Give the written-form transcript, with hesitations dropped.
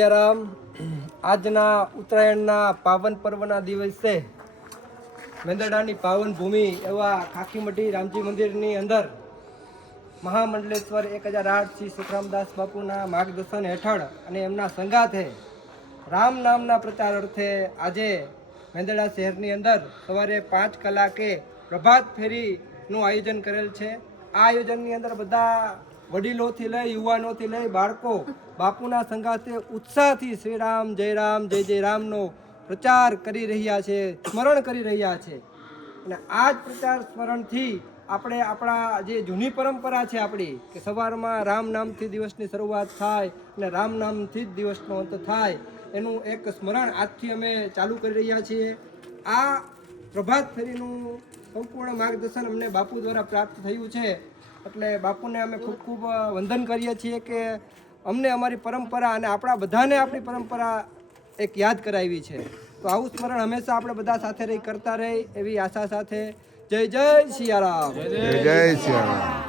રામ આજના ઉત્તરાયણના પાવન પર્વના દિવસે મેંદરડાની પાવન ભૂમિ એવા ખાખીમઢી રામજી મંદિરની અંદર મહામંડલેશ્વર 1008 શ્રી સુખરામદાસ બાપુના માર્ગદર્શન હેઠળ અને એમના સંગાથે રામ નામના પ્રચાર અર્થે આજે મેંદરડા શહેરની અંદર સવારે 5 કલાકે પ્રભાત ફેરીનું આયોજન કરેલ છે। આ આયોજનની અંદર બધા વડીલોથી લઈ યુવાનોથી લઈ બાળકો બાપુના સંગાથે ઉત્સાહથી શ્રી રામ જય જય રામનો પ્રચાર કરી રહ્યા છે, સ્મરણ કરી રહ્યા છે। અને આ જ પ્રચાર સ્મરણથી આપણે આપણા જે જૂની પરંપરા છે આપણી કે સવારમાં રામ નામથી દિવસની શરૂઆત થાય અને રામ નામથી જ દિવસનો અંત થાય એનું એક સ્મરણ આજથી અમે ચાલુ કરી રહ્યા છીએ। આ પ્રભાત ફેરીનું સંપૂર્ણ માર્ગદર્શન અમને બાપુ દ્વારા પ્રાપ્ત થયું છે, એટલે બાપુને અમે ખૂબ ખૂબ વંદન કરીએ છીએ કે અમને અમારી પરંપરા અને આપણા બધાને આપણી પરંપરા એક યાદ કરાવી છે। તો આવું સ્મરણ હંમેશા આપણે બધા સાથે રહી કરતા રહી એવી આશા સાથે જય જય સિયારામ। જય જય સિયારામ।